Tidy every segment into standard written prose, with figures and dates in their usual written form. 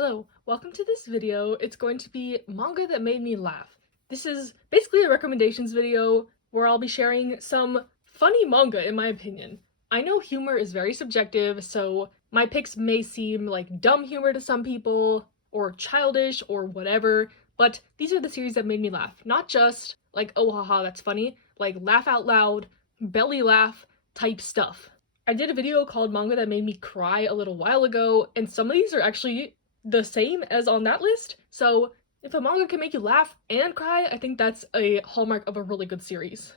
Hello, welcome to this video. It's going to be manga that made me laugh. This is basically a recommendations video where I'll be sharing some funny manga in my opinion. I know humor is very subjective, so my picks may seem like dumb humor to some people, or childish, or whatever, but these are the series that made me laugh. Not just like, oh haha, that's funny, like laugh out loud, belly laugh type stuff. I did a video called Manga That Made Me Cry a little while ago, and some of these are actually the same as on that list. So if a manga can make you laugh and cry, I think that's a hallmark of a really good series.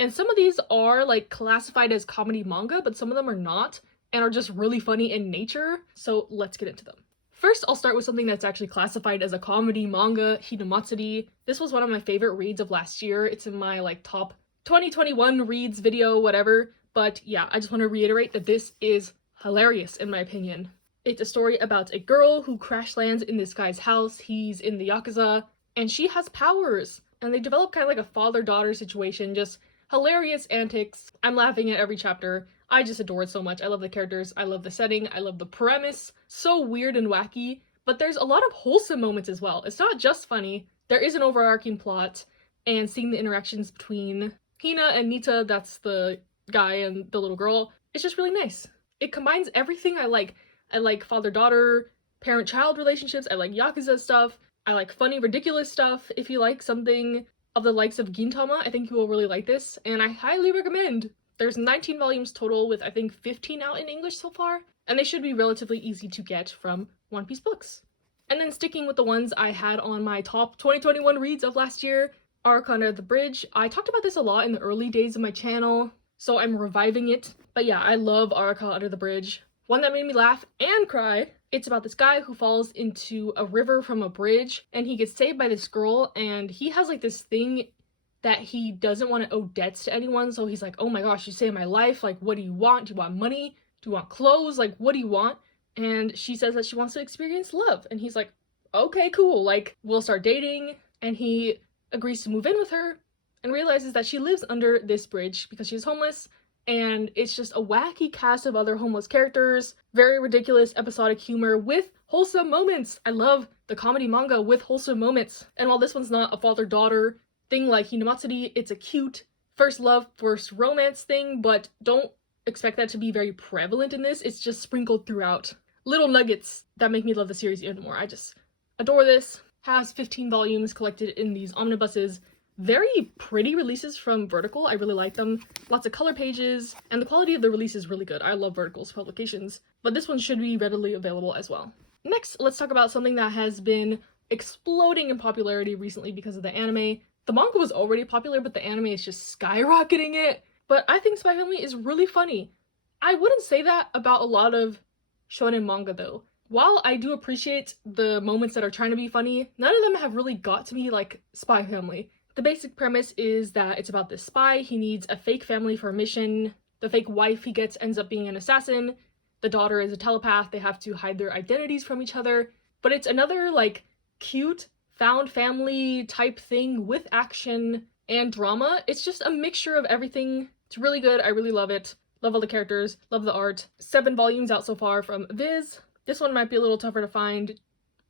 And some of these are like classified as comedy manga, but some of them are not and are just really funny in nature. So let's get into them. First, I'll start with something that's actually classified as a comedy manga, Hinamatsuri. This was one of my favorite reads of last year. It's in my like top 2021 reads video, whatever. But yeah, I just want to reiterate that this is hilarious in my opinion. It's a story about a girl who crash lands in this guy's house. He's in the Yakuza, and she has powers. And they develop kind of like a father-daughter situation, just hilarious antics. I'm laughing at every chapter. I just adore it so much. I love the characters, I love the setting, I love the premise. So weird and wacky, but there's a lot of wholesome moments as well. It's not just funny. There is an overarching plot, and seeing the interactions between Hina and Nita, that's the guy and the little girl, it's just really nice. It combines everything I like. I like father-daughter, parent-child relationships, I like Yakuza stuff, I like funny, ridiculous stuff. If you like something of the likes of Gintama, I think you will really like this, and I highly recommend. There's 19 volumes total with I think 15 out in English so far, and they should be relatively easy to get from One Piece Books. And then sticking with the ones I had on my top 2021 reads of last year, Arc Under the Bridge. I talked about this a lot in the early days of my channel, so I'm reviving it. But yeah, I love Arc Under the Bridge. One that made me laugh and cry. It's about this guy who falls into a river from a bridge, and he gets saved by this girl, and he has like this thing that he doesn't want to owe debts to anyone, so he's like, oh my gosh, you saved my life, like what do you want? Do you want money? Do you want clothes? Like what do you want? And she says that she wants to experience love, and he's like, okay, cool, like we'll start dating, and he agrees to move in with her and realizes that she lives under this bridge because she's homeless. And it's just a wacky cast of other homeless characters, very ridiculous episodic humor with wholesome moments. I love the comedy manga with wholesome moments. And while this one's not a father-daughter thing like Hinamatsuri, it's a cute first love, first romance thing, but don't expect that to be very prevalent in this. It's just sprinkled throughout. Little nuggets that make me love the series even more. I just adore this. Has 15 volumes collected in these omnibuses. Very pretty releases from Vertical. I really like them. Lots of color pages, and the quality of the release is really good. I love Vertical's publications, but this one should be readily available as well. Next, let's talk about something that has been exploding in popularity recently because of the anime. The manga was already popular, but the anime is just skyrocketing it. But I think Spy Family is really funny. I wouldn't say that about a lot of shonen manga though. While I do appreciate the moments that are trying to be funny, none of them have really got to me like Spy Family. The basic premise is that it's about this spy. He needs a fake family for a mission. The fake wife he gets ends up being an assassin. The daughter is a telepath. They have to hide their identities from each other. But it's another like cute found family type thing with action and drama. It's just a mixture of everything. It's really good. I really love it. Love all the characters. Love the art. 7 volumes out so far from Viz. This one might be a little tougher to find,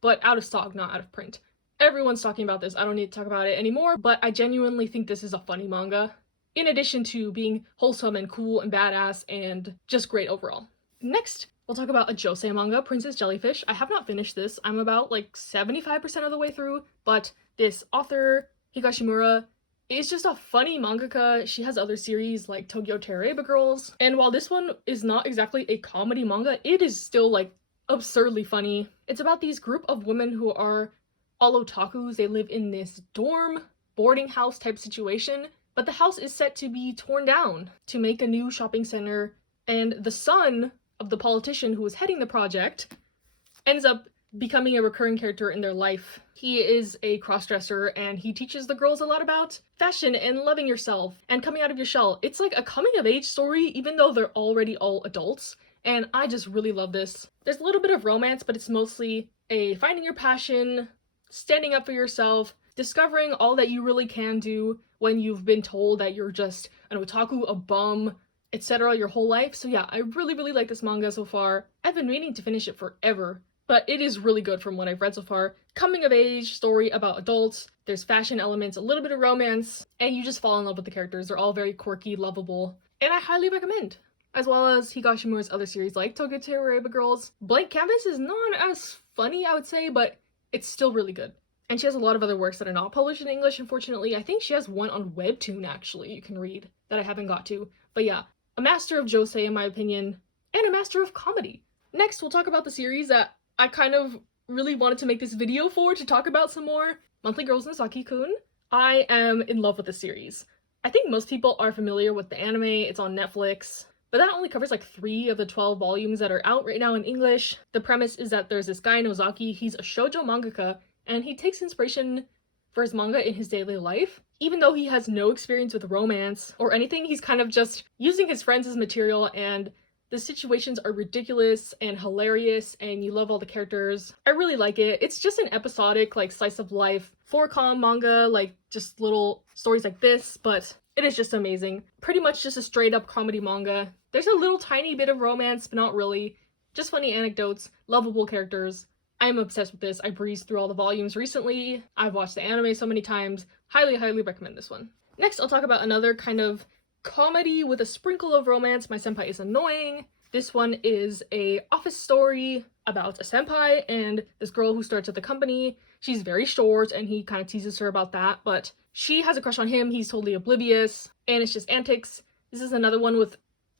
but out of stock, not out of print. Everyone's talking about this, I don't need to talk about it anymore, but I genuinely think this is a funny manga, in addition to being wholesome and cool and badass and just great overall. Next, we'll talk about a josei manga, Princess Jellyfish. I have not finished this. I'm about like 75% of the way through, but this author, Higashimura, is just a funny mangaka. She has other series like Tokyo Tereba Girls, and while this one is not exactly a comedy manga, it is still like absurdly funny. It's about these group of women who are all otakus. They live in this dorm, boarding house type situation, but the house is set to be torn down to make a new shopping center, and the son of the politician who is heading the project ends up becoming a recurring character in their life. He is a crossdresser, and he teaches the girls a lot about fashion and loving yourself and coming out of your shell. It's like a coming of age story, even though they're already all adults, and I just really love this. There's a little bit of romance, but it's mostly a finding your passion, standing up for yourself, discovering all that you really can do when you've been told that you're just an otaku, a bum, etc. your whole life. So yeah, I really like this manga so far. I've been meaning to finish it forever. but it is really good from what I've read so far. Coming of age story about adults, there's fashion elements, a little bit of romance, and you just fall in love with the characters. They're all very quirky, lovable, and I highly recommend. As well as Higashimura's other series like Tokyo Terroraba Girls. Blank Canvas is not as funny, I would say, but it's still really good. And she has a lot of other works that are not published in English, unfortunately. I think she has one on Webtoon, actually, you can read, that I haven't got to. But yeah, a master of josei, in my opinion, and a master of comedy. Next, we'll talk about the series that I kind of really wanted to make this video for, to talk about some more. Monthly Girls and Saki-kun. I am in love with the series. I think most people are familiar with the anime, it's on Netflix, but that only covers like 3 of the 12 volumes that are out right now in English. The premise is that there's this guy, Nozaki, he's a shoujo mangaka, and he takes inspiration for his manga in his daily life. Even though he has no experience with romance or anything, he's kind of just using his friends as material, and the situations are ridiculous and hilarious, and you love all the characters. I really like it. It's just an episodic, like, slice of life 4-com manga, like, just little stories like this, but it is just amazing. Pretty much just a straight up comedy manga. There's a little tiny bit of romance, but not really. Just funny anecdotes, lovable characters. I'm obsessed with this. I breezed through all the volumes recently. I've watched the anime so many times. Highly, highly recommend this one. Next, I'll talk about another kind of comedy with a sprinkle of romance. My Senpai is Annoying. This one is a office story about a senpai and this girl who starts at the company. She's very short and he kind of teases her about that, but she has a crush on him. He's totally oblivious and it's just antics. This is another one with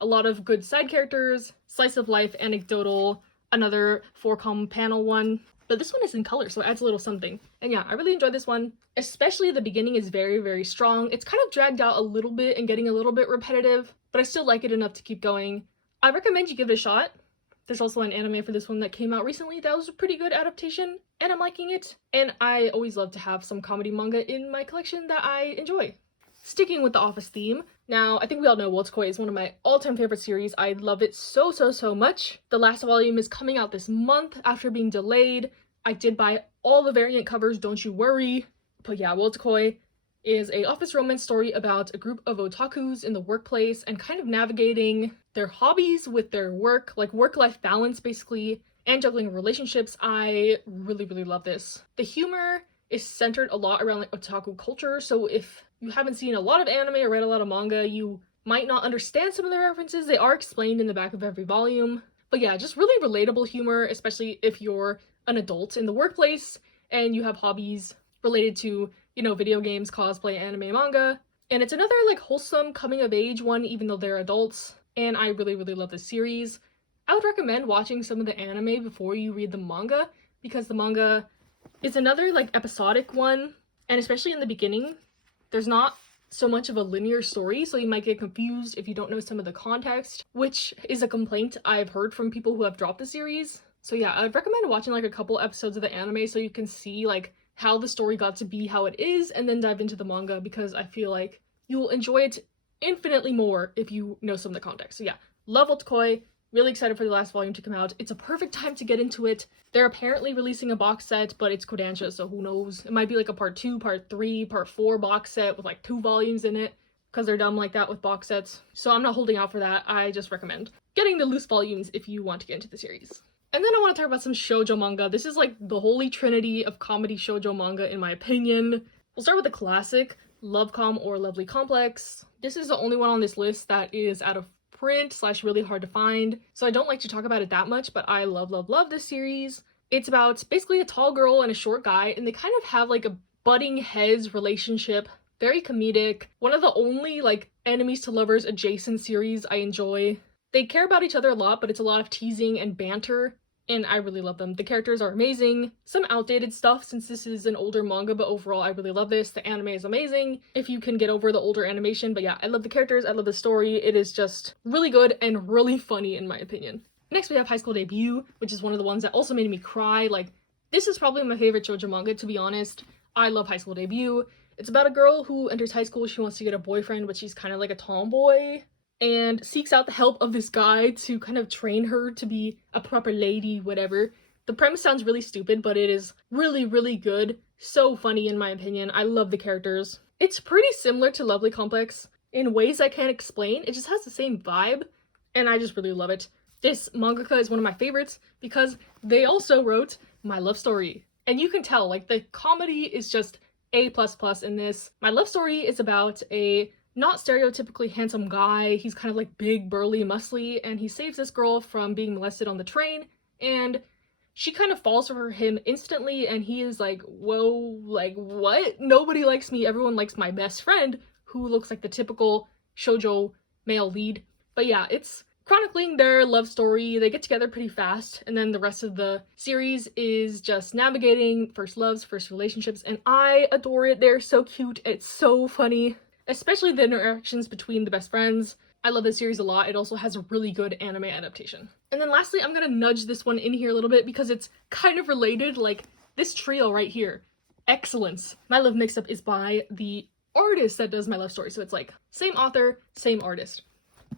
a lot of good side characters, slice of life, anecdotal, another 4-com panel one. But this one is in color, so it adds a little something. And yeah, I really enjoyed this one. Especially the beginning is very, very strong. It's kind of dragged out a little bit and getting a little bit repetitive, but I still like it enough to keep going. I recommend you give it a shot. There's also an anime for this one that came out recently that was a pretty good adaptation, and I'm liking it. And I always love to have some comedy manga in my collection that I enjoy. Sticking with the office theme, now I think we all know Wotsukoi is one of my all-time favorite series. I love it so, so, so much. The last volume is coming out this month after being delayed. I did buy all the variant covers, don't you worry. But yeah, Wotsukoi is a office romance story about a group of otakus in the workplace and kind of navigating their hobbies with their work, like work-life balance basically, and juggling relationships. I really, really love this. The humor is centered a lot around like otaku culture, so if you haven't seen a lot of anime or read a lot of manga, you might not understand some of the references. They are explained in the back of every volume. But yeah, just really relatable humor, especially if you're an adult in the workplace and you have hobbies related to, you know, video games, cosplay, anime, manga. And it's another like wholesome coming of age one, even though they're adults. And I really, really love this series. I would recommend watching some of the anime before you read the manga, because the manga is another like episodic one. And especially in the beginning, there's not so much of a linear story, so you might get confused if you don't know some of the context, which is a complaint I've heard from people who have dropped the series. So yeah, I'd recommend watching like a couple episodes of the anime so you can see like how the story got to be how it is, and then dive into the manga, because I feel like you'll enjoy it infinitely more if you know some of the context. So yeah, love Wotsukoi. Really excited for the last volume to come out. It's a perfect time to get into it. They're apparently releasing a box set, but it's Kodansha, so who knows? It might be like a part 2, part 3, part 4 box set with like 2 volumes in it, because they're dumb like that with box sets. So I'm not holding out for that. I just recommend getting the loose volumes if you want to get into the series. And then I want to talk about some shoujo manga. This is like the holy trinity of comedy shoujo manga in my opinion. We'll start with the classic, Lovecom or Lovely Complex. This is the only one on this list that is out of print / really hard to find, so I don't like to talk about it that much, but I love, love, love this series. It's about basically a tall girl and a short guy, and they kind of have like a butting heads relationship. Very comedic. One of the only like enemies to lovers adjacent series I enjoy. They care about each other a lot, but it's a lot of teasing and banter, and I really love them. The characters are amazing. Some outdated stuff since this is an older manga, but overall I really love this. The anime is amazing if you can get over the older animation, but yeah, I love the characters, I love the story. It is just really good and really funny in my opinion. Next we have High School Debut, which is one of the ones that also made me cry. Like, this is probably my favorite shoujo manga, to be honest. I love High School Debut. It's about a girl who enters high school. She wants to get a boyfriend, but she's kind of like a tomboy, and seeks out the help of this guy to kind of train her to be a proper lady, whatever. The premise sounds really stupid, but it is really, really good. So funny in my opinion. I love the characters. It's pretty similar to Lovely Complex in ways I can't explain. It just has the same vibe, and I just really love it. This mangaka is one of my favorites because they also wrote My Love Story. And you can tell, like, the comedy is just A++ in this. My Love Story is about a not stereotypically handsome guy. He's kind of like big, burly, muscly, and he saves this girl from being molested on the train, and she kind of falls for him instantly, and he is like, whoa, like, what? Nobody likes me, everyone likes my best friend, who looks like the typical shoujo male lead. But yeah, it's chronicling their love story. They get together pretty fast, and then the rest of the series is just navigating first loves, first relationships, and I adore it. They're so cute, it's so funny, especially the interactions between the best friends. I love this series a lot. It also has a really good anime adaptation. And then lastly, I'm gonna nudge this one in here a little bit because it's kind of related, like this trio right here. Excellence. My Love Mixup is by the artist that does My Love Story, so it's like same author, same artist.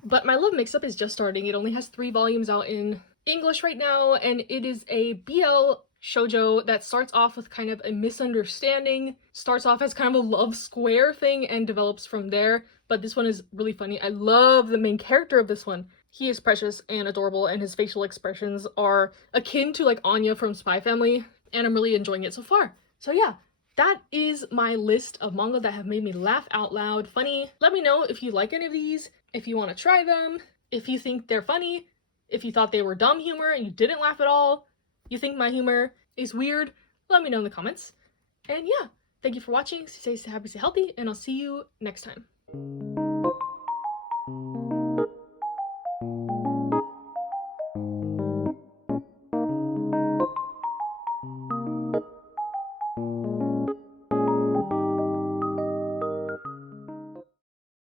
But My Love Mixup is just starting. It only has 3 volumes out in English right now, and it is a BL shoujo that starts off with kind of a misunderstanding, starts off as kind of a love square thing and develops from there. But this one is really funny. I love the main character of this one. He is precious and adorable, and his facial expressions are akin to like Anya from Spy Family, and I'm really enjoying it so far. So yeah, that is my list of manga that have made me laugh out loud, funny. Let me know if you like any of these, if you want to try them, if you think they're funny, if you thought they were dumb humor and you didn't laugh at all, you think my humor is weird, let me know in the comments. And yeah, thank you for watching. Stay safe, happy, stay healthy, and I'll see you next time.